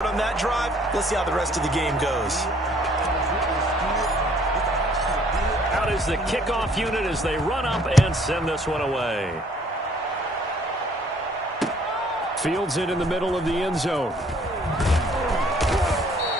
On that drive, let's see how the rest of the game goes. Out is the kickoff unit as they run up and send this one away. Fields it in the middle of the end zone.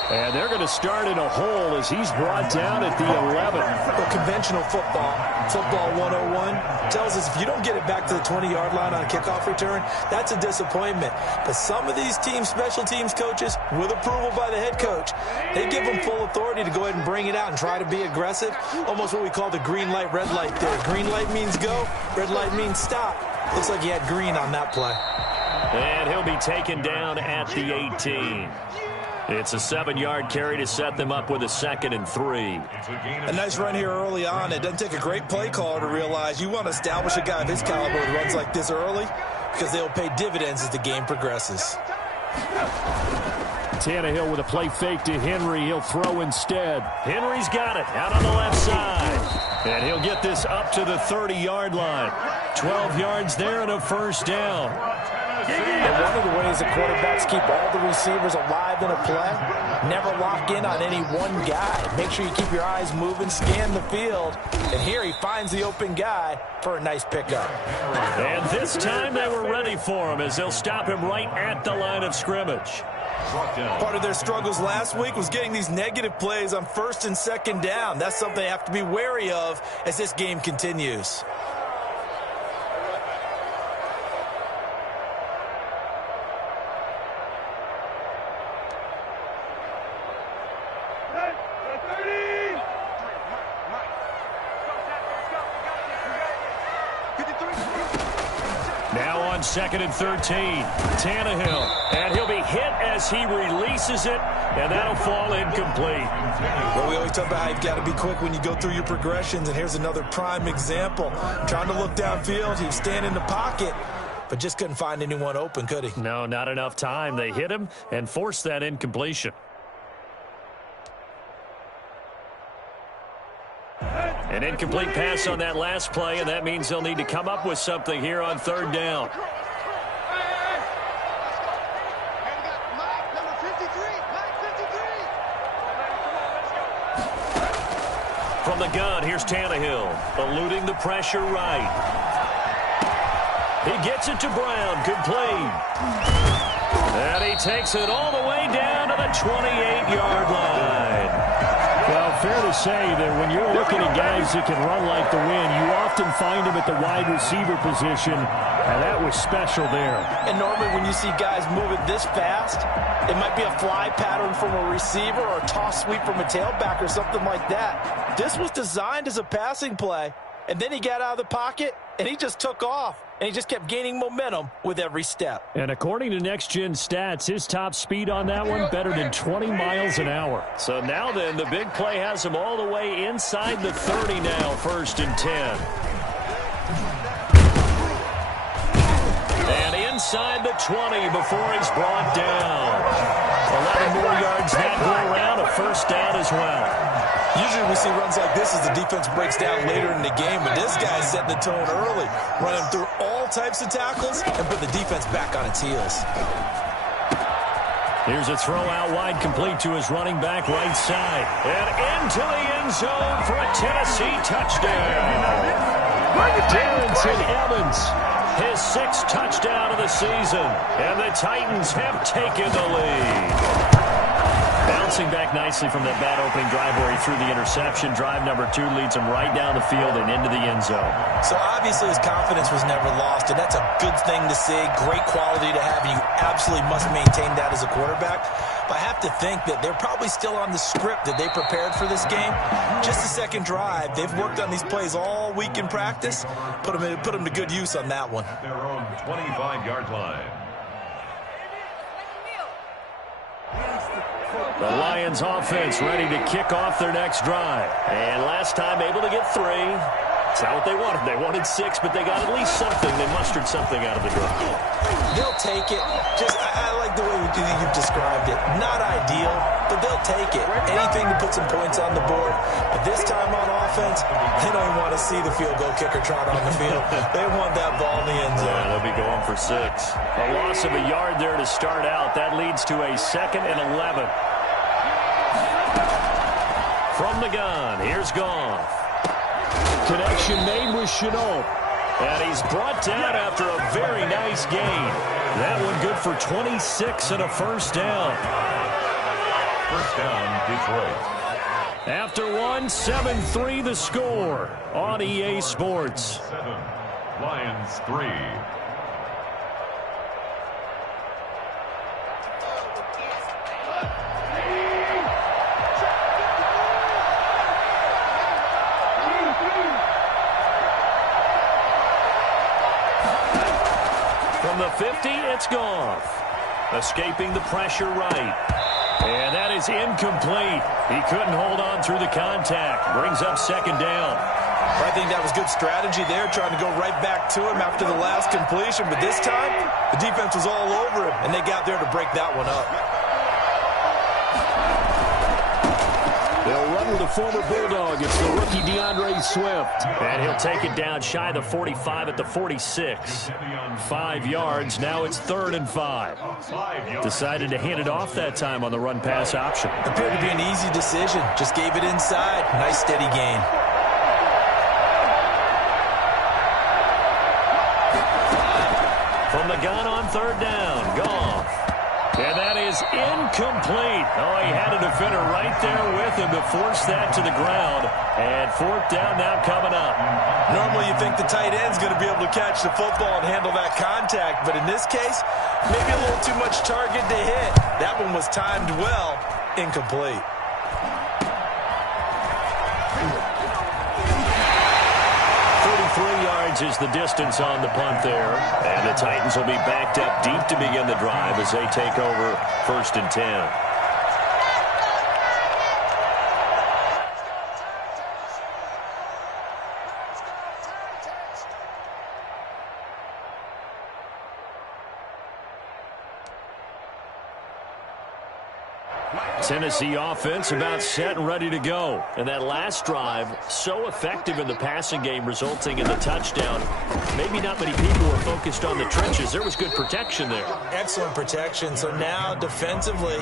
And they're going to start in a hole as he's brought down at the 11. Well, conventional football 101, tells us if you don't get it back to the 20-yard line on a kickoff return, that's a disappointment. But some of these special teams coaches, with approval by the head coach, they give them full authority to go ahead and bring it out and try to be aggressive. Almost what we call the green light, red light there. Green light means go, red light means stop. Looks like he had green on that play. And he'll be taken down at the 18. It's a 7-yard carry to set them up with a 2nd and 3. A nice run here early on. It doesn't take a great play caller to realize you want to establish a guy of his caliber with runs like this early because they'll pay dividends as the game progresses. Tannehill with a play fake to Henry. He'll throw instead. Henry's got it out on the left side. And he'll get this up to the 30-yard line. 12 yards there and a first down. And one of the ways the quarterbacks keep all the receivers alive in a play, never lock in on any one guy. Make sure you keep your eyes moving, scan the field. And here he finds the open guy for a nice pickup. And this time they were ready for him as they'll stop him right at the line of scrimmage. Part of their struggles last week was getting these negative plays on 1st and 2nd down. That's something they have to be wary of as this game continues. Now on 2nd and 13, Tannehill, and he'll be hit as he releases it, and that'll fall incomplete. Well, we always talk about how you've got to be quick when you go through your progressions, and here's another prime example. Trying to look downfield, he was standing in the pocket, but just couldn't find anyone open, could he? No, not enough time. They hit him and forced that incompletion. An incomplete pass on that last play, and that means they'll need to come up with something here on 3rd down. From the gun, here's Tannehill, eluding the pressure right. He gets it to Brown, complete. And he takes it all the way down to the 28-yard line. Well, fair to say that when you're looking at guys that can run like the wind, you often find them at the wide receiver position, and that was special there. And normally when you see guys moving this fast, it might be a fly pattern from a receiver or a toss sweep from a tailback or something like that. This was designed as a passing play, and then he got out of the pocket, and he just took off. And he just kept gaining momentum with every step. And according to Next Gen Stats, his top speed on that one better than 20 miles an hour. So now then, the big play has him all the way inside the 30 now, 1st and 10. And inside the 20 before he's brought down. 11 more yards that go around, a first down as well. Usually we see runs like this as the defense breaks down later in the game, but this guy's setting the tone early, running through all types of tackles and put the defense back on its heels. Here's a throw out wide, complete to his running back right side. And into the end zone for a Tennessee touchdown. Darrington Evans, his 6th touchdown of the season, and the Titans have taken the lead. Bouncing back nicely from that bad opening drive where he threw the interception. Drive number 2 leads him right down the field and into the end zone. So obviously his confidence was never lost, and that's a good thing to see. Great quality to have, and you absolutely must maintain that as a quarterback. But I have to think that they're probably still on the script that they prepared for this game. Just the 2nd drive. They've worked on these plays all week in practice. Put them to good use on that one. Their own 25-yard line. The Lions offense ready to kick off their next drive. And last time able to get 3. It's not what they wanted. They wanted 6, but they got at least something. They mustered something out of the drive. They'll take it. I like the way you've described it. Not ideal, but they'll take it. Anything to put some points on the board. But this time on offense, they don't even want to see the field goal kicker trot on the field. They want that ball in the end zone. Yeah, they'll be going for 6. A loss of a yard there to start out. That leads to a 2nd and 11. From the gun, here's Goff. Connection made with Chenault. And he's brought down after a very nice gain. That one good for 26 and a first down. First down, Detroit. After one, 7-3 the score on EA Sports. 7, Lions 3. From the 50, it's Goff. Escaping the pressure right. And that is incomplete. He couldn't hold on through the contact. Brings up 2nd down. I think that was good strategy there, trying to go right back to him after the last completion. But this time, the defense was all over him, and they got there to break that one up. They'll run with the former Bulldog. It's the rookie DeAndre Swift. And he'll take it down shy of the 45 at the 46. 5 yards. Now it's 3rd and 5. Decided to hand it off that time on the run-pass option. Appeared to be an easy decision. Just gave it inside. Nice steady gain. From the gun on 3rd down. Goff. And that is incomplete. Oh, he had a defender right there with him to force that to the ground. And 4th down now coming up. Normally you think the tight end's going to be able to catch the football and handle that contact. But in this case, maybe a little too much target to hit. That one was timed well. Incomplete. Is the distance on the punt there. And the Titans will be backed up deep to begin the drive as they take over 1st and 10. Tennessee offense about set and ready to go. And that last drive, so effective in the passing game, resulting in the touchdown. Maybe not many people were focused on the trenches. There was good protection there. Excellent protection. So now, defensively,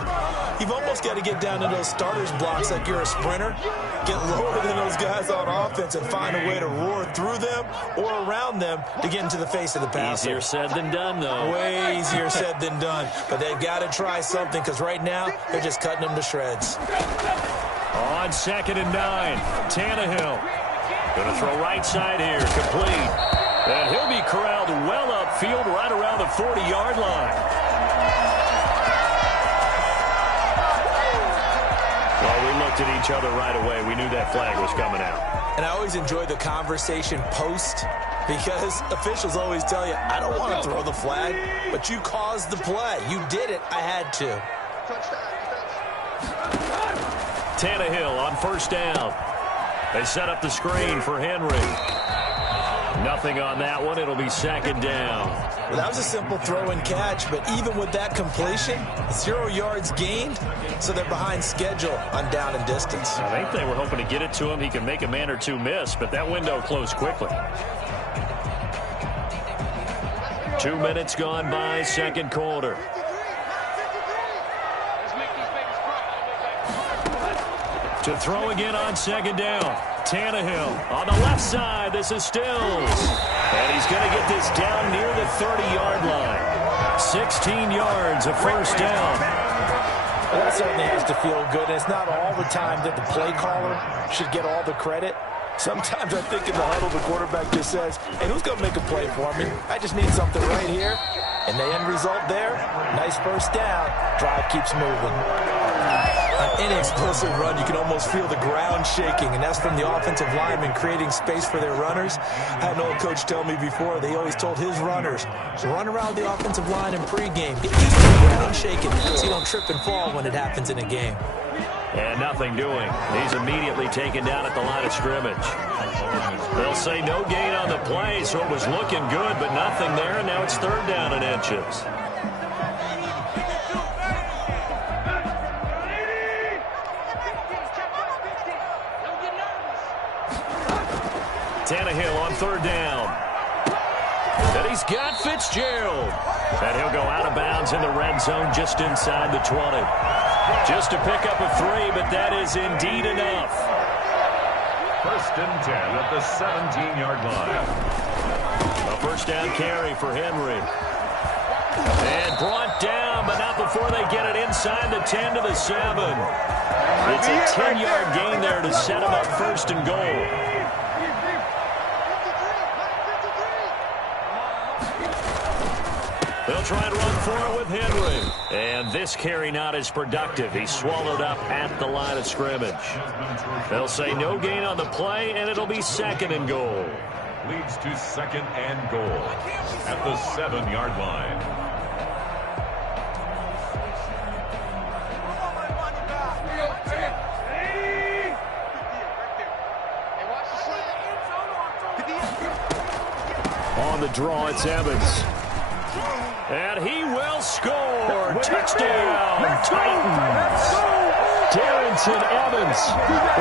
you've almost got to get down to those starters blocks like you're a sprinter. Get lower than those guys on offense and find a way to roar through them or around them to get into the face of the passer. Easier said than done, though. Way easier said than done. But they've got to try something because right now, they're just cutting them to shreds. On 2nd and 9, Tannehill. Going to throw right side here, complete. And he'll be corralled well upfield right around the 40-yard line. Well, we looked at each other right away. We knew that flag was coming out. And I always enjoy the conversation post because officials always tell you, I don't want to throw the flag, but you caused the play. You did it. I had to. Tannehill on 1st down. They set up the screen for Henry. Nothing on that one. It'll be 2nd down. Well, that was a simple throw and catch, but even with that completion, 0 yards gained, so they're behind schedule on down and distance. I think they were hoping to get it to him. He can make a man or two miss, but that window closed quickly. 2 minutes gone by, 2nd quarter. To throw again on 2nd down. Tannehill on the left side. This is Stills. And he's going to get this down near the 30-yard line. 16 yards, a first down. Well, that certainly has to feel good. It's not all the time that the play caller should get all the credit. Sometimes I think in the huddle, the quarterback just says, hey, who's going to make a play for me? I just need something right here. And the end result there, nice first down. Drive keeps moving. On any explosive run, you can almost feel the ground shaking, and that's from the offensive linemen creating space for their runners. I had an old coach tell me before, they always told his runners, run around the offensive line in pregame. Get used to the ground shaking so you don't trip and fall when it happens in a game. And nothing doing. He's immediately taken down at the line of scrimmage. They'll say no gain on the play, so it was looking good, but nothing there, and now it's 3rd down and inches. Tannehill on 3rd down. And he's got Fitzgerald. And he'll go out of bounds in the red zone just inside the 20. Just to pick up a 3, but that is indeed enough. 1st and 10 at the 17-yard line. A 1st down carry for Henry. And brought down, but not before they get it inside the 10 to the 7. It's a 10-yard gain there to set him up 1st and goal. They'll try and run for it with Henry. And this carry not as productive. He's swallowed up at the line of scrimmage. They'll say no gain on the play, and it'll be 2nd and goal. Leads to 2nd and goal at the 7-yard line. On the draw, it's Evans. And he will score. Touchdown, Titans. Darrington Evans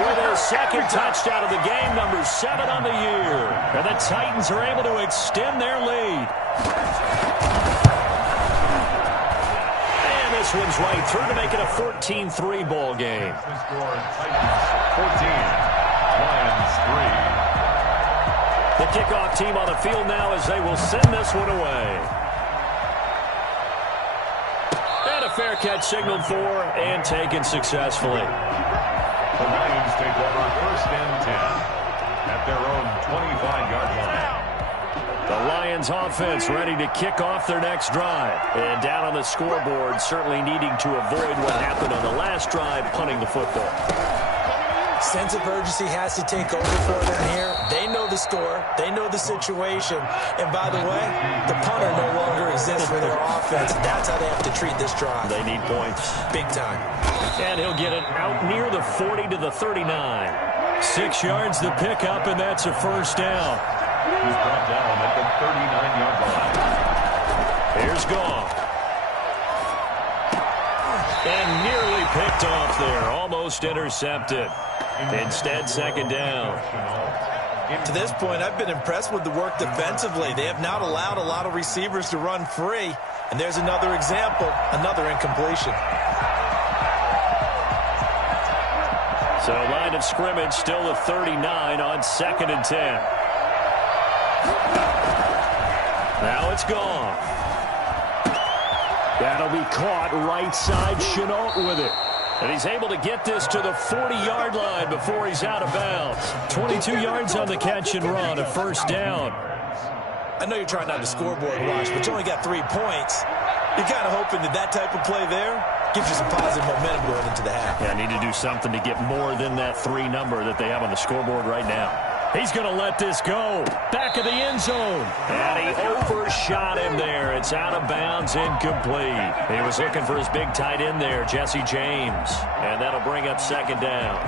with his 2nd touchdown of the game, number 7 on the year. And the Titans are able to extend their lead. And this one's right through to make it a 14-3 ball game. The score, Titans 14, Lions 3. The kickoff team on the field now as they will send this one away. Fair catch signaled for and taken successfully. The Lions take over 1st and 10 at their own 25-yard line. The Lions offense ready to kick off their next drive. And down on the scoreboard, certainly needing to avoid what happened on the last drive, punting the football. Sense of urgency has to take over for them here. They know the score. They know the situation. And by the way, the punter no longer exists for their offense. That's how they have to treat this drive. They need points. Big time. And he'll get it out near the 40 to the 39. 6 yards the pickup, and that's a 1st down. He's brought down at the 39-yard line. Here's Goff. And nearly picked off there. Almost intercepted. Instead, 2nd down. To this point, I've been impressed with the work defensively. They have not allowed a lot of receivers to run free. And there's another example, another incompletion. So line of scrimmage still a 39 on 2nd and 10. Now it's Goff. That'll be caught right side. Chenault with it. And he's able to get this to the 40-yard line before he's out of bounds. 22 yards on the catch and run, a 1st down. I know you're trying not to scoreboard watch, but you only got 3 points. You're kind of hoping that type of play there gives you some positive momentum going into the half. Yeah, I need to do something to get more than that 3 number that they have on the scoreboard right now. He's going to let this go. Back of the end zone. And he overshot him there. It's out of bounds, incomplete. He was looking for his big tight end there, Jesse James. And that'll bring up 2nd down.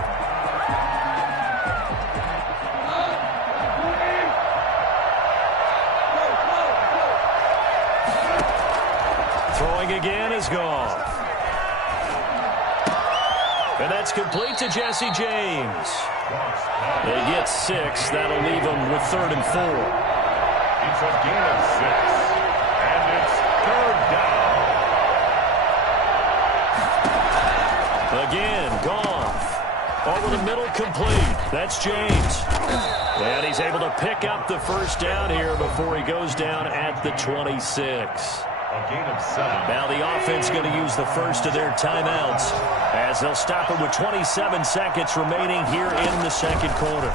Throwing again is Goff. And that's complete to Jesse James. They get 6. That'll leave them with 3rd and 4. It's a gain of 6. And it's 3rd down. Again, Goff. Over the middle, complete. That's James. And he's able to pick up the 1st down here before he goes down at the 26. A gain of 7. Now the offense going to use the first of their timeouts as they'll stop it with 27 seconds remaining here in the 2nd quarter.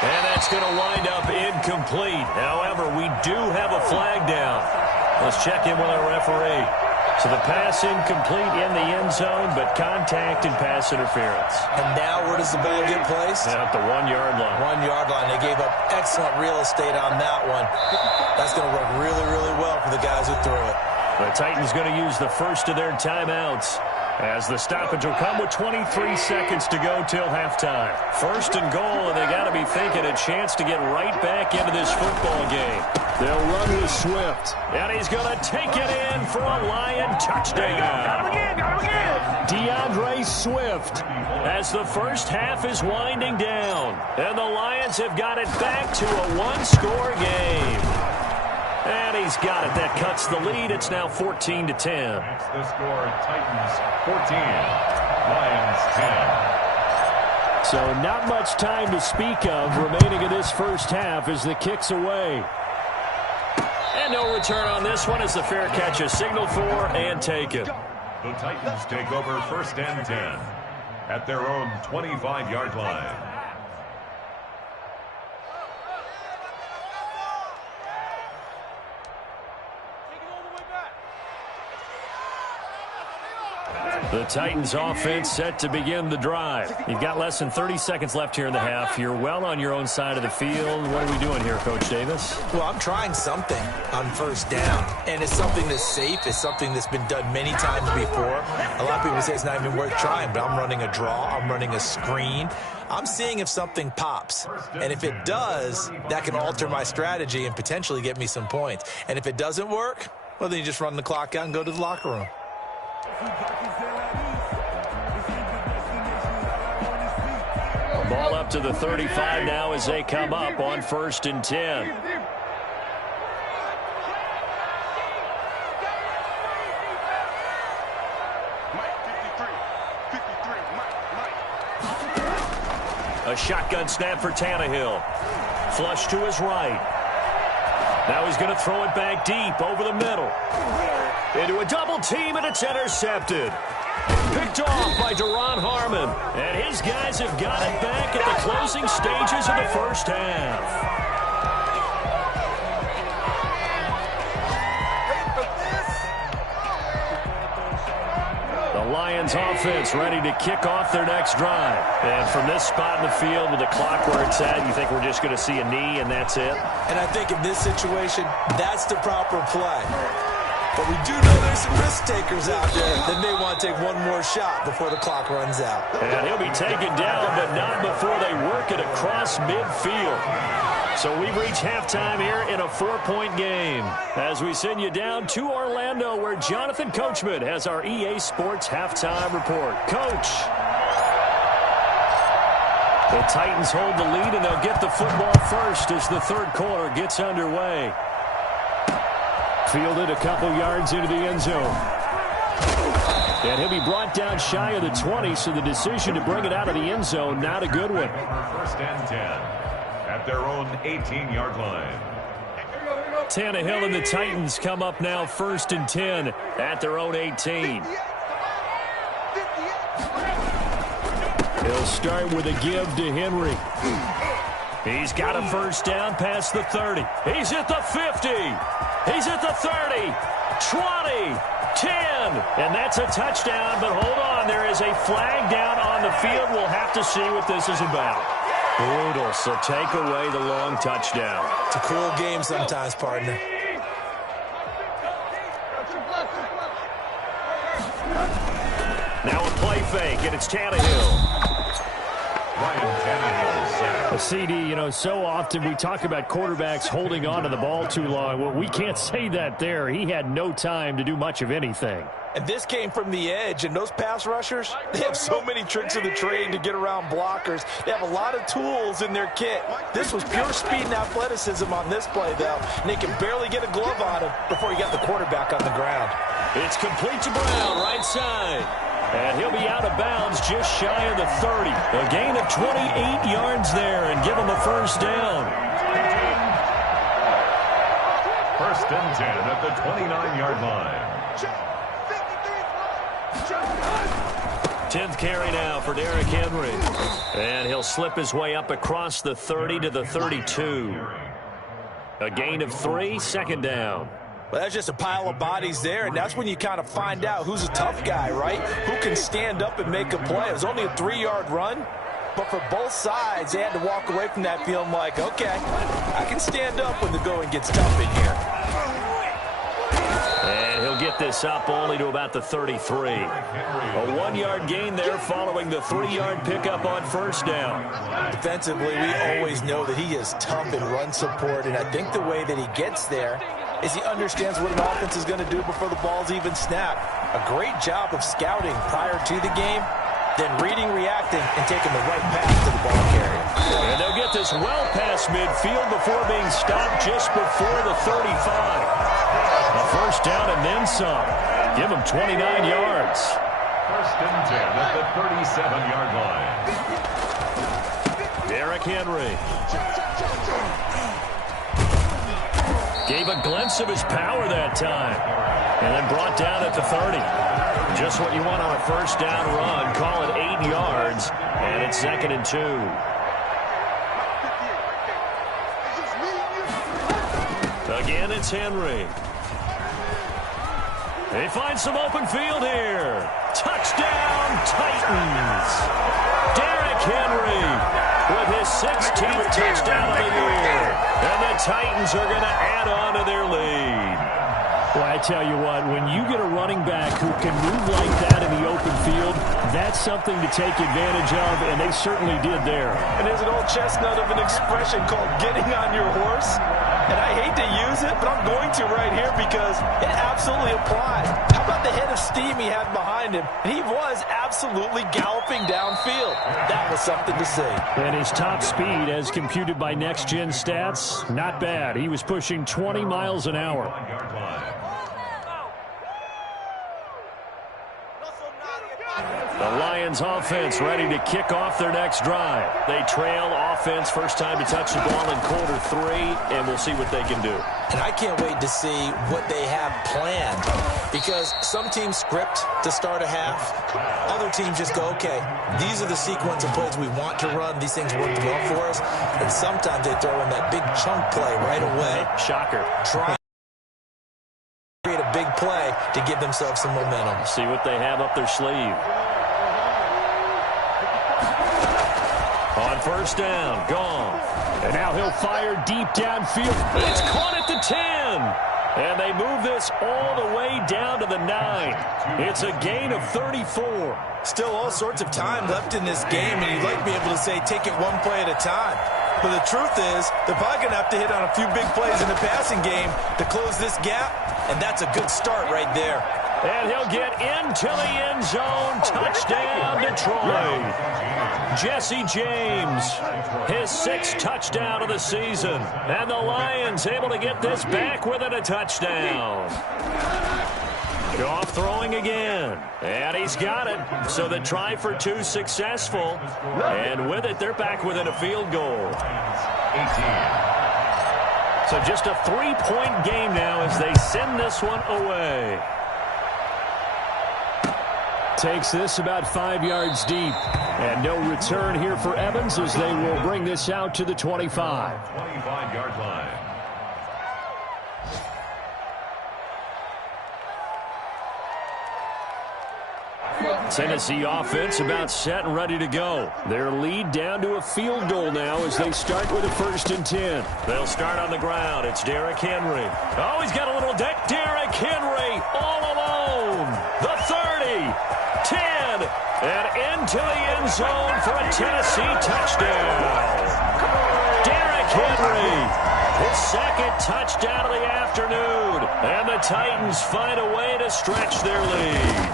And that's going to wind up incomplete. However, we do have a flag down. Let's check in with our referee. So the pass incomplete in the end zone, but contact and pass interference. And now where does the ball get placed? At the 1-yard line. 1-yard line. They gave up excellent real estate on that one. That's going to work really, really well for the guys who threw it. The Titans going to use the first of their timeouts, as the stoppage will come with 23 seconds to go till halftime. First and goal, and they got to be thinking a chance to get right back into this football game. They'll run with Swift, and he's going to take it in for a Lion touchdown. Got him again. DeAndre Swift, as the first half is winding down, and the Lions have got it back to a one-score game. And he's got it. That cuts the lead. It's now 14-10. That's the score. Titans 14, Lions 10. So not much time to speak of remaining in this first half as the kick's away. And no return on this one as the fair catch is signaled for and taken. The Titans take over first and 10 at their own 25-yard line. The Titans offense set to begin the drive. You've got less than 30 seconds left here in the half. You're well on your own side of the field. What are we doing here, Coach Davis? Well, I'm trying something on first down, and it's something that's safe. It's something that's been done many times before. A lot of people say it's not even worth trying, but I'm running a draw. I'm running a screen. I'm seeing if something pops, and if it does, that can alter my strategy and potentially get me some points. And if it doesn't work, well, then you just run the clock out and go to the locker room. Ball up to the 35 now as they come up on first and 10. A shotgun snap for Tannehill. Flush to his right. Now he's going to throw it back deep over the middle. Into a double team, and it's intercepted. Picked off by Duron Harmon. And his guys have got it back at the closing stages of the first half. The Lions offense ready to kick off their next drive. And from this spot in the field with the clock where it's at, you think we're just going to see a knee and that's it? And I think in this situation, that's the proper play. But we do know there's some risk takers out there that may want to take one more shot before the clock runs out. And he'll be taken down, but not before they work it across midfield. So we've reached halftime here in a 4-point game as we send you down to Orlando, where Jonathan Coachman has our EA Sports halftime report. Coach. The Titans hold the lead, and they'll get the football first as the third quarter gets underway. Fielded a couple yards into the end zone. And he'll be brought down shy of the 20, so the decision to bring it out of the end zone, not a good one. First and 10 at their own 18-yard line. Tannehill and the Titans come up now first and 10 at their own 18. He'll start with a give to Henry. He's got a first down past the 30. He's at the 50. He's at the 30, 20, 10, and that's a touchdown. But hold on, there is a flag down on the field. We'll have to see what this is about. Brutal, so take away the long touchdown. It's a cool game sometimes, partner. Now a play fake, and it's Tannehill. Ryan Tannehill sacked. A CD, you know, so often we talk about quarterbacks holding on to the ball too long. Well, we can't say that there. He had no time to do much of anything. And this came from the edge, and those pass rushers, they have so many tricks of the trade to get around blockers. They have a lot of tools in their kit. This was pure speed and athleticism on this play, though, and they can barely get a glove on him before he got the quarterback on the ground. It's complete to Brown, right side. And he'll be out of bounds just shy of the 30. A gain of 28 yards there and give him a first down. First and 10 at the 29-yard line. 10th carry now for Derrick Henry. And he'll slip his way up across the 30 to the 32. A gain of 3, second down. Well, that's just a pile of bodies there, and that's when you kind of find out who's a tough guy, right? Who can stand up and make a play. It was only a 3-yard run, but for both sides, they had to walk away from that feeling like, okay, I can stand up when the going gets tough in here. And he'll get pick this up only to about the 33. A 1-yard gain there following the 3-yard pickup on first down. Defensively, we always know that he is tough in run support, and I think the way that he gets there is he understands what an offense is going to do before the ball's even snapped. A great job of scouting prior to the game, then reading, reacting, and taking the right path to the ball carrier. And they'll get this well past midfield before being stopped just before the 35. A first down and then some. Give him 29 yards. First and 10 at the 37-yard line. Derrick Henry gave a glimpse of his power that time. And then brought down at the 30. Just what you want on a first down run. Call it 8 yards. And it's 2nd and 2. Again, it's Henry. They find some open field here. Touchdown, Titans. Derrick Henry with his 16th touchdown of the year. And the Titans are going to add on to their lead. Well, I tell you what, when you get a running back who can move like that in the open field, that's something to take advantage of, and they certainly did there. And there's an old chestnut of an expression called getting on your horse. And I hate to use it, but I'm going to right here because it absolutely applies. How about the head of steam he had behind him? And he was absolutely galloping downfield. That was something to see. And his top speed, as computed by Next Gen Stats, not bad. He was pushing 20 miles an hour. The Lions offense ready to kick off their next drive. They trail offense, first time to touch the ball in quarter 3, and we'll see what they can do. And I can't wait to see what they have planned, because some teams script to start a half. Other teams just go, okay, these are the sequence of plays we want to run. These things work well for us. And sometimes they throw in that big chunk play right away. Shocker. Try to create a big play to give themselves some momentum. See what they have up their sleeve. On first down, gone. And now he'll fire deep downfield. It's caught at the 10. And they move this all the way down to the 9. It's a gain of 34. Still all sorts of time left in this game, and you'd like to be able to say take it one play at a time. But the truth is, they're probably going to have to hit on a few big plays in the passing game to close this gap, and that's a good start right there. And he'll get into the end zone. Touchdown, Detroit. Jesse James, his 6th touchdown of the season. And the Lions able to get this back within a touchdown. Goff throwing again. And he's got it. So the try for 2 successful. And with it, they're back within a field goal. 18. So just a 3-point game now as they send this one away. Takes this about 5 yards deep. And no return here for Evans as they will bring this out to the 25. 25-yard line. Tennessee offense about set and ready to go. Their lead down to a field goal now as they start with a 1st and 10. They'll start on the ground. It's Derrick Henry. Oh, he's got a little deck. Derrick Henry all alone. The 30, 10, and into the end zone for a Tennessee touchdown. Derrick Henry, his 2nd touchdown of the afternoon. And the Titans find a way to stretch their lead.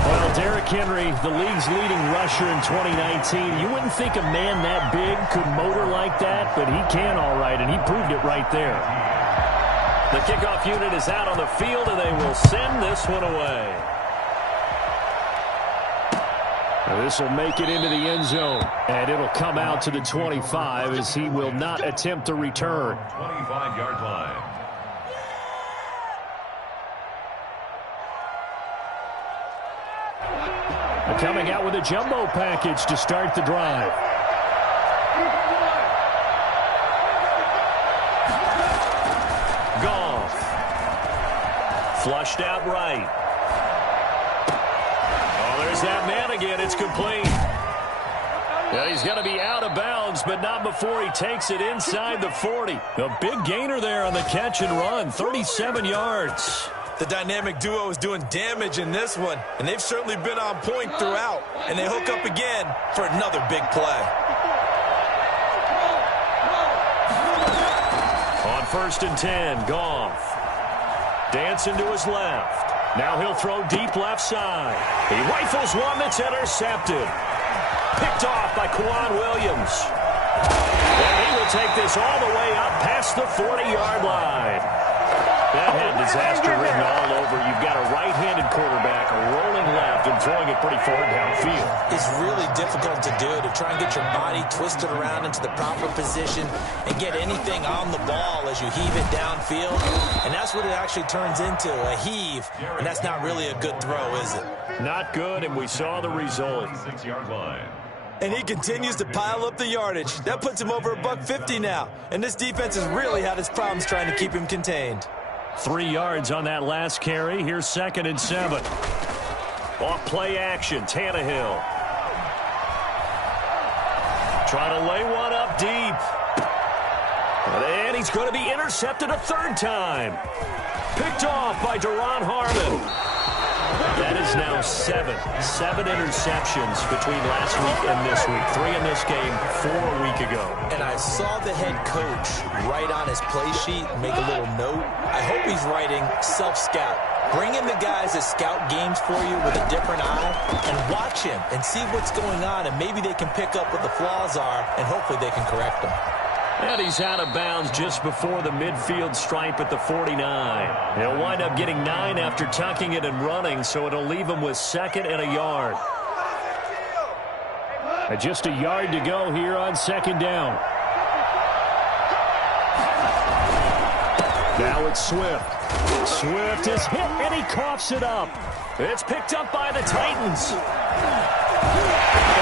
Well, Derrick Henry, the league's leading rusher in 2019. You wouldn't think a man that big could motor like that, but he can all right, and he proved it right there. The kickoff unit is out on the field, and they will send this one away. This will make it into the end zone, and it'll come out to the 25 as he will not attempt to return. 25-yard line. Coming out with a jumbo package to start the drive. Goff. Flushed out right. Oh, there's that man again. It's complete. Yeah, he's going to be out of bounds, but not before he takes it inside the 40. A big gainer there on the catch and run, 37 yards. The dynamic duo is doing damage in this one, and they've certainly been on point throughout. And they hook up again for another big play. On 1st and 10, Goff. Dancing to his left. Now he'll throw deep left side. He rifles one that's intercepted. Picked off by Kwan Williams. And he will take this all the way up past the 40-yard line. That had disaster written all over. You've got a right-handed quarterback rolling left and throwing it pretty far downfield. It's really difficult to do, to try and get your body twisted around into the proper position and get anything on the ball as you heave it downfield. And that's what it actually turns into, a heave. And that's not really a good throw, is it? Not good, and we saw the result. 6-yard line. And he continues to pile up the yardage. That puts him over $150 now. And this defense has really had its problems trying to keep him contained. 3 yards on that last carry. Here's 2nd and 7. Off play action, Tannehill. Trying to lay one up deep. And he's going to be intercepted a 3rd time. Picked off by Duron Harmon. That is now 7 interceptions between last week and this week. 3 in this game, 4 a week ago. And I saw the head coach write on his play sheet, make a little note. I hope he's writing self-scout. Bring in the guys that scout games for you with a different eye and watch him and see what's going on, and maybe they can pick up what the flaws are, and hopefully they can correct them. And he's out of bounds just before the midfield stripe at the 49. He'll wind up getting 9 after tucking it and running, so it'll leave him with 2nd and a yard. Just a yard to go here on 2nd down. Now it's Swift. Swift is hit, and he coughs it up. It's picked up by the Titans.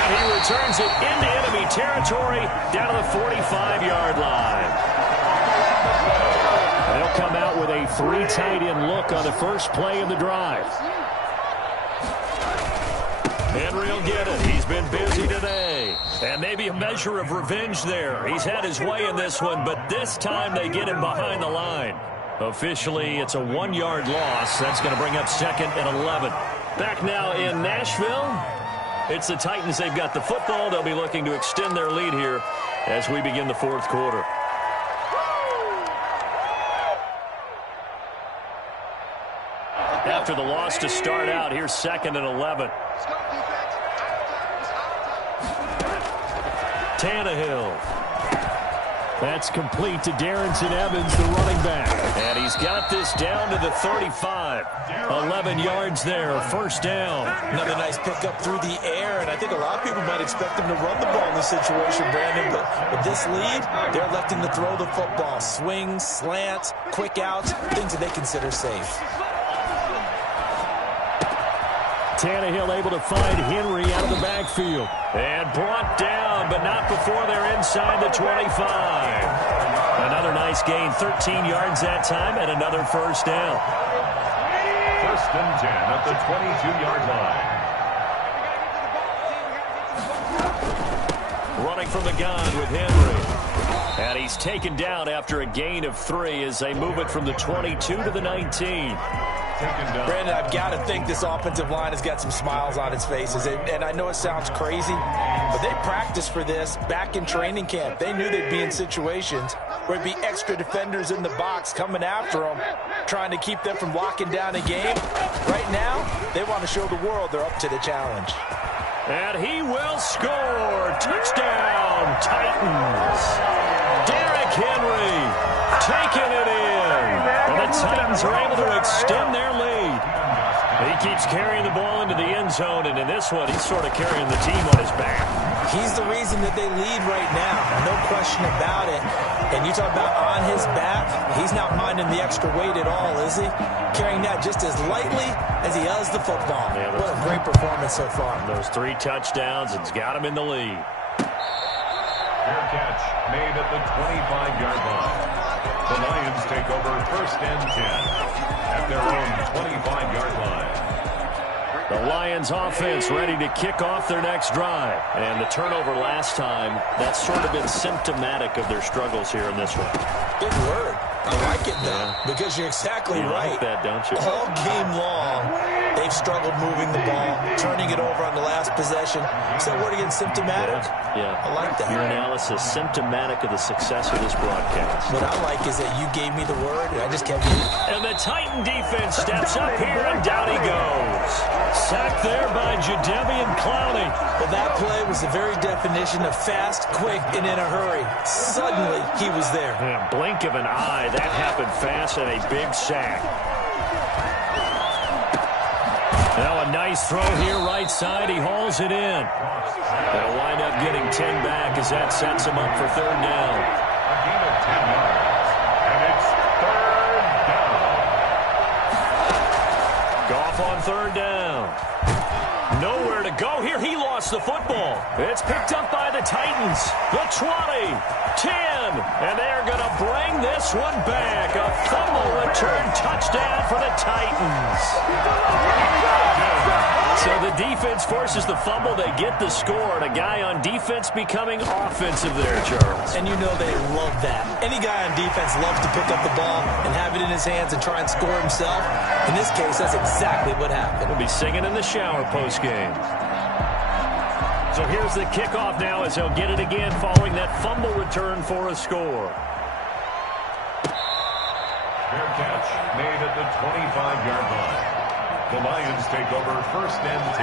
And he returns it into enemy territory down to the 45-yard line. They'll come out with a 3 tight end look on the first play of the drive. Henry will get it. He's been busy today. And maybe a measure of revenge there. He's had his way in this one, but this time they get him behind the line. Officially, it's a 1-yard loss. That's going to bring up 2nd and 11. Back now in Nashville. It's the Titans. They've got the football. They'll be looking to extend their lead here as we begin the 4th quarter. After the loss to start out, here's 2nd and 11. Tannehill. That's complete to Darrington Evans, the running back. And he's got this down to the 35. 11 yards there, 1st down. Another nice pickup through the air, and I think a lot of people might expect him to run the ball in this situation, Brandon, but with this lead, they're electing to throw the football. Swings, slants, quick outs, things that they consider safe. Tannehill able to find Henry out of the backfield. And brought down, but not before they're inside the 25. Another nice gain, 13 yards that time, and another 1st down. 1st and 10 at the 22-yard line. Running from the gun with Henry. And he's taken down after a gain of 3 as they move it from the 22 to the 19. Brandon, I've got to think this offensive line has got some smiles on its faces. And I know it sounds crazy, but they practiced for this back in training camp. They knew they'd be in situations where there'd be extra defenders in the box coming after them, trying to keep them from locking down a game. Right now, they want to show the world they're up to the challenge. And he will score. Touchdown, Titans. Derrick Henry taking it in. And the Titans are able to extend their lead. He keeps carrying the ball into the end zone, and in this one, he's sort of carrying the team on his back. He's the reason that they lead right now, no question about it. And you talk about on his back, he's not minding the extra weight at all, is he? Carrying that just as lightly as he does the football. Yeah, what a great performance so far. Those 3 touchdowns, it's got him in the lead. Fair catch made at the 25-yard line. The Lions take over 1st and 10 at their own 25-yard line. The Lions offense ready to kick off their next drive. And the turnover last time, that's sort of been symptomatic of their struggles here in this one. Good word. I like it, though, because you're exactly right. Like that, don't you? All game long, they've struggled moving the ball, turning it over on the last possession. Is that word again, symptomatic? Yeah. I like that. Your analysis, symptomatic of the success of this broadcast. What I like is that you gave me the word, and I just kept it. And the Titan defense steps up here, and down he goes. Sacked there by Jadeveon Clowney. Well, that play was the very definition of fast, quick, and in a hurry. Suddenly, he was there. In a blink of an eye, that happened fast, and a big sack. Now a nice throw here, right side. He hauls it in. They'll wind up getting 10 back as that sets him up for third down. A gain of 10 yards. And it's third down. Goff on third down. Nowhere to go here. He lost the football. It's picked up by the Titans. The 20, 10, and they're going to bring this one back. A fumble return touchdown for the Titans. So the defense forces the fumble. They get the score, and a guy on defense becoming offensive there, Charles. And you know they love that. Any guy on defense loves to pick up the ball and have it in his hands and try and score himself. In this case, that's exactly what happened. We'll be singing in the shower postgame. So here's the kickoff now as he'll get it again following that fumble return for a score. Fair catch made at the 25-yard line. The Lions take over first and 10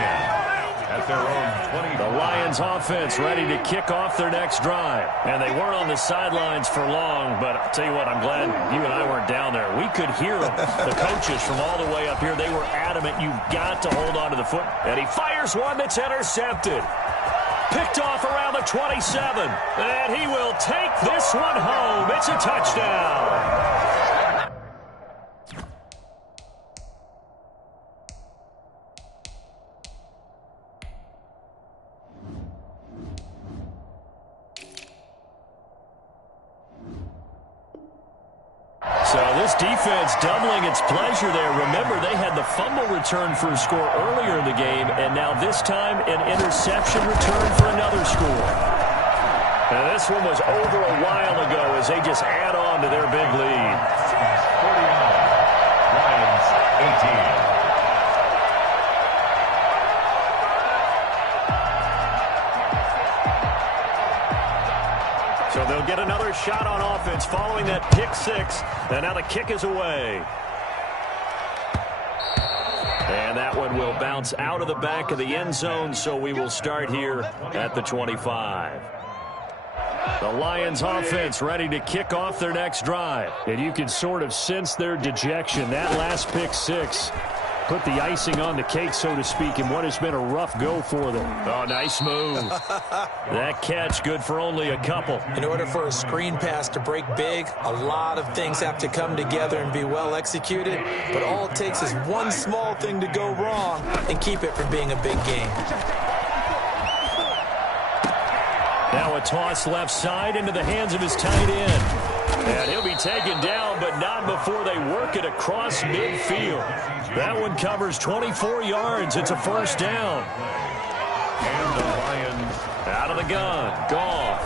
at their own 20. The Lions offense ready to kick off their next drive. And they weren't on the sidelines for long, but I'll tell you what, I'm glad you and I weren't down there. We could hear them, the coaches from all the way up here. They were adamant, you've got to hold on to the foot. And he fires one that's intercepted. Picked off around the 27. And he will take this one home. It's a touchdown. So this defense doubling its pleasure there. Remember, they had the fumble return for a score earlier in the game, and now this time an interception return for another score. And this one was over a while ago as they just add on to their big lead. 49. Lions 18. So they'll get another shot on offense following that pick six. And now the kick is away. And that one will bounce out of the back of the end zone, so we will start here at the 25. The Lions offense ready to kick off their next drive. And you can sort of sense their dejection. That last pick six put the icing on the cake, so to speak, in what has been a rough go for them. Oh, nice move. That catch good for only a couple. In order for a screen pass to break big, a lot of things have to come together and be well executed. But all it takes is one small thing to go wrong and keep it from being a big game. Now a toss left side into the hands of his tight end. And he'll be taken down, but not before they work it across midfield. That one covers 24 yards. It's a first down. And the Lions out of the gun. Goff.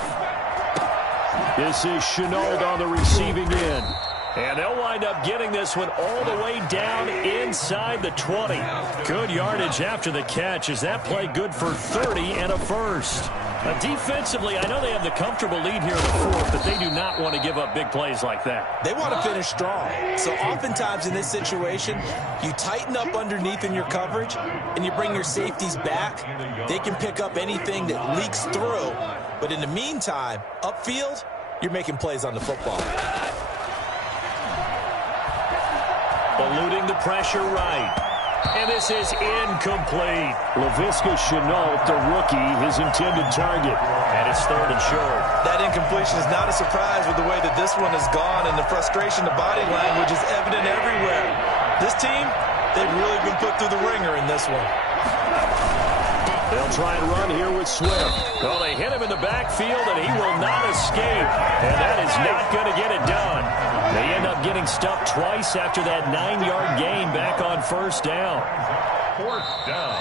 This is Chenault on the receiving end. And they'll wind up getting this one all the way down inside the 20. Good yardage after the catch. Is that play good for 30 and a first? Defensively, I know they have the comfortable lead here in the fourth, but they do not want to give up big plays like that. They want to finish strong. So oftentimes in this situation, you tighten up underneath in your coverage, and you bring your safeties back. They can pick up anything that leaks through. But in the meantime, upfield, you're making plays on the football. Eluding the pressure right. And this is incomplete. Laviska Chenault, the rookie, his intended target. And it's third and short. That incompletion is not a surprise with the way that this one has gone, and the frustration, the body language is evident everywhere. This team, they've really been put through the ringer in this one. They'll try and run here with Swift. Well, they hit him in the backfield, and he will not escape. And that is not going to get it done. They end up getting stuffed twice after that 9-yard gain back on first down. fourth down.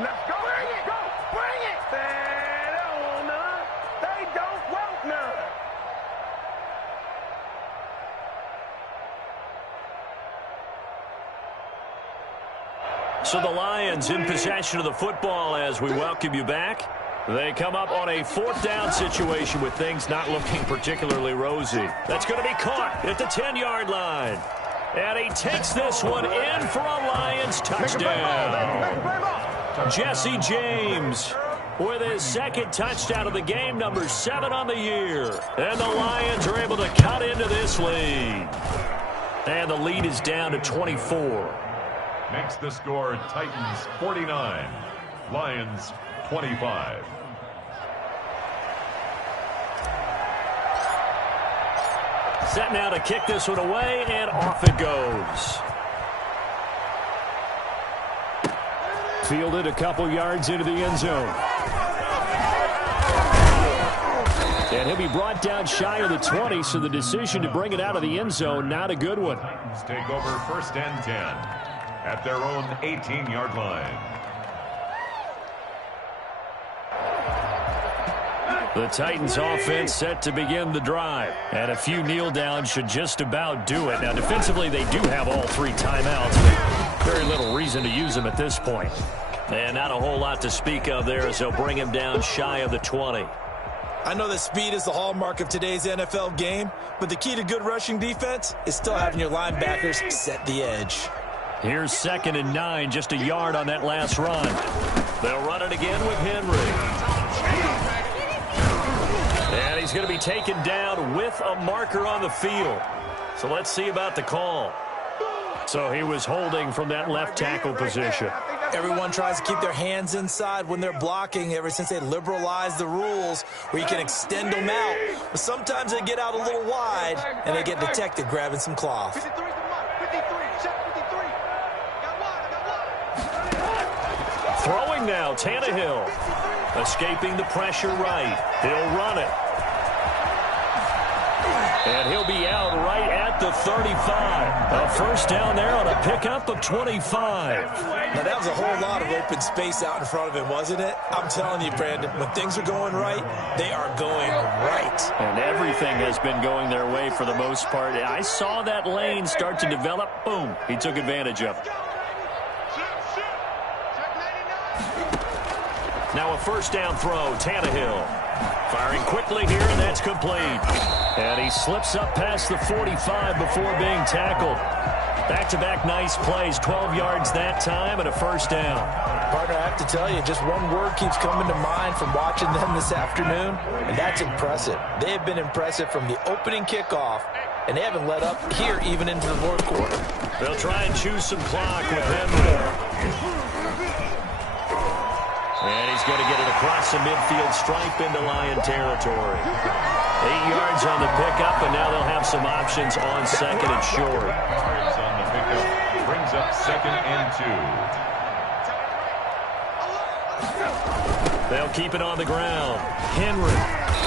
Let's go. Bring it. Go. Bring it. They don't want none. They don't want none. So the Lions in possession of the football as we welcome you back. They come up on a 4th down situation with things not looking particularly rosy. That's going to be caught at the 10-yard line. And he takes this one in for a Lions touchdown. Jesse James with his 2nd touchdown of the game, number 7 on the year. And the Lions are able to cut into this lead. And the lead is down to 24. Makes the score Titans 49, Lions 25. Set now to kick this one away, and off it goes. Fielded a couple yards into the end zone. And he'll be brought down shy of the 20, so the decision to bring it out of the end zone, not a good one. Take over 1st and 10 at their own 18-yard line. The Titans offense set to begin the drive. And a few kneel downs should just about do it. Now, defensively, they do have all 3 timeouts, but very little reason to use them at this point. And not a whole lot to speak of there as they'll bring him down shy of the 20. I know that speed is the hallmark of today's NFL game, but the key to good rushing defense is still having your linebackers set the edge. Here's 2nd and 9, just a yard on that last run. They'll run it again with Henry. And he's going to be taken down with a marker on the field. So let's see about the call. So he was holding from that left tackle position. Everyone tries to keep their hands inside when they're blocking ever since they liberalized the rules where you can extend them out. But sometimes they get out a little wide and they get detected grabbing some cloth. Throwing now, Tannehill. Escaping the pressure right. He'll run it. And he'll be out right at the 35. A 1st down there on a pickup of 25. Now, that was a whole lot of open space out in front of him, wasn't it? I'm telling you, Brandon, when things are going right, they are going right. And everything has been going their way for the most part. I saw that lane start to develop. Boom. He took advantage of it. Now a 1st down throw, Tannehill. Firing quickly here, and that's complete. And he slips up past the 45 before being tackled. Back-to-back nice plays, 12 yards that time, and a 1st down. Partner, I have to tell you, just one word keeps coming to mind from watching them this afternoon, and that's impressive. They have been impressive from the opening kickoff, and they haven't let up here even into the 4th quarter. They'll try and choose some clock with Henry. And he's going to get it across the midfield stripe into Lion territory. 8 yards on the pickup, and now they'll have some options on 2nd and short. Yards on the pickup brings up 2nd and 2. They'll keep it on the ground. Henry.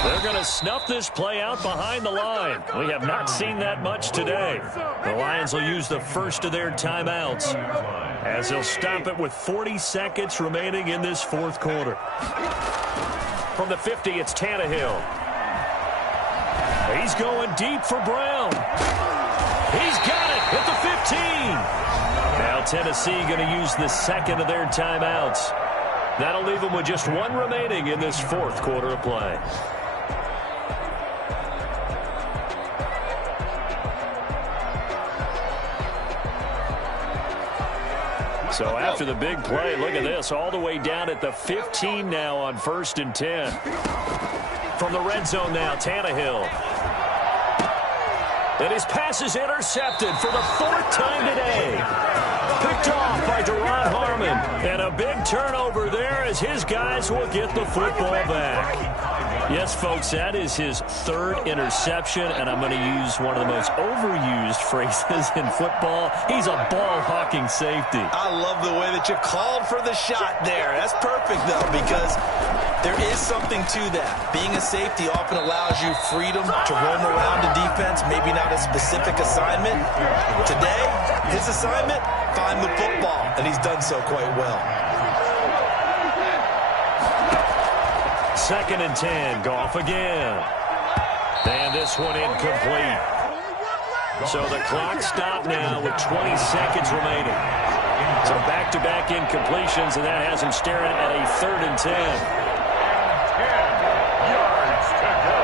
They're going to snuff this play out behind the line. We have not seen that much today. The Lions will use the first of their timeouts as they'll stop it with 40 seconds remaining in this 4th quarter. From the 50, it's Tannehill. He's going deep for Brown. He's got it at the 15. Now Tennessee going to use the 2nd of their timeouts. That'll leave them with just 1 remaining in this 4th quarter of play. So after the big play, look at this, all the way down at the 15 now on 1st and 10. From the red zone now, Tannehill. And his pass is intercepted for the 4th time today. Picked off by Deron Harmon. And a big turnover there as his guys will get the football back. Yes, folks, that is his 3rd interception, and I'm going to use one of the most overused phrases in football. He's a ball-hawking safety. I love the way that you called for the shot there. That's perfect, though, because there is something to that. Being a safety often allows you freedom to roam around the defense, maybe not a specific assignment. Today, his assignment, find the football, and he's done so quite well. 2nd and 10, Goff again. And this one incomplete. So the clock stopped now with 20 seconds remaining. So back back-to-back incompletions, and that has him staring at a 3rd and 10. 10 yards to go.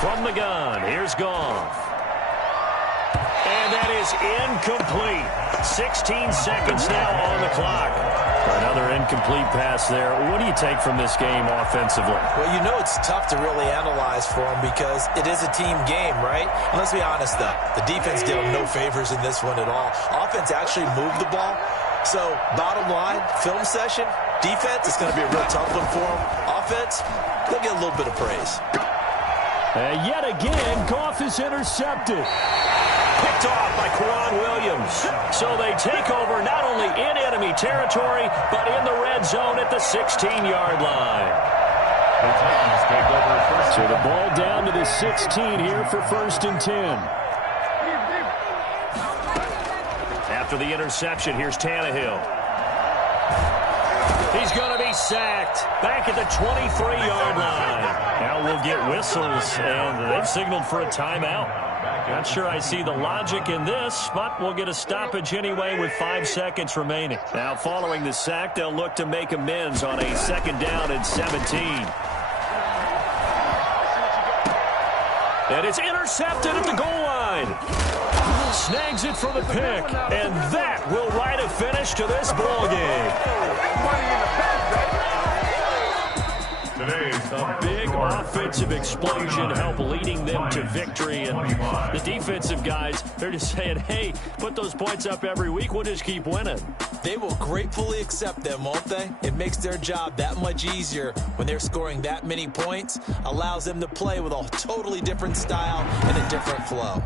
From the gun, here's Goff. And that is incomplete. 16 seconds now on the clock. Another incomplete pass there. What do you take from this game offensively? Well, you know it's tough to really analyze for them because it is a team game, right? And let's be honest, though. The defense did them no favors in this one at all. Offense actually moved the ball. So, bottom line, film session, defense is going to be a real tough one for them. Offense, they'll get a little bit of praise. And yet again, Goff is intercepted. Picked off by Quan Williams. So they take over not only in enemy territory, but in the red zone at the 16-yard line. The Titans take over first. So the ball down to the 16 here for 1st and 10. After the interception, here's Tannehill. He's going to be sacked back at the 23-yard line. Now we'll get whistles, and they've signaled for a timeout. Not sure I see the logic in this, but we'll get a stoppage anyway with 5 seconds remaining. Now, following the sack, they'll look to make amends on a 2nd down and 17. And it's intercepted at the goal line. Snags it for the pick, and that will write a finish to this ball game. A big offensive explosion help leading them to victory. And the defensive guys, they're just saying, hey, put those points up every week. We'll just keep winning. They will gratefully accept them, won't they? It makes their job that much easier when they're scoring that many points. Allows them to play with a totally different style and a different flow.